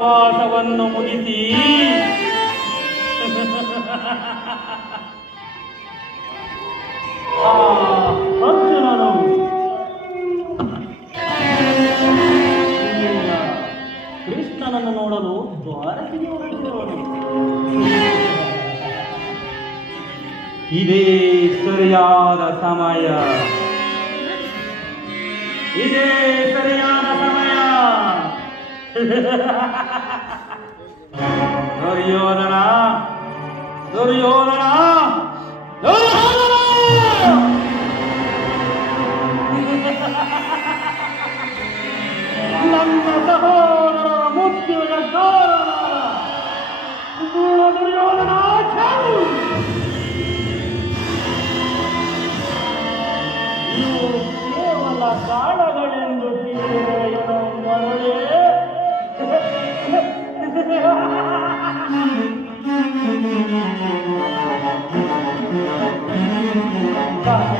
ಮುಗಿಸಿ ಕೃಷ್ಣನನ್ನು ನೋಡಲು ದ್ವಾರಕಿ ಇದೇ ಸರಿಯಾದ ಸಮಯ ಇದೇ 乗るよだな乗るようだな乗るようだな乗るようだな乗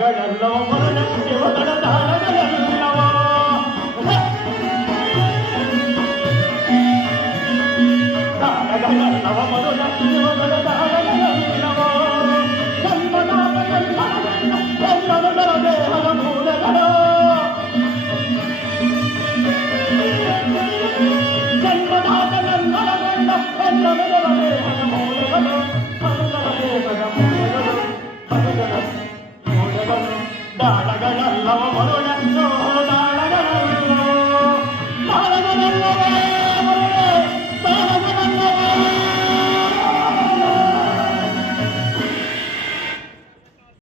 ಮಗಳಲ್ಲೋ ಮರಳಲ್ಲ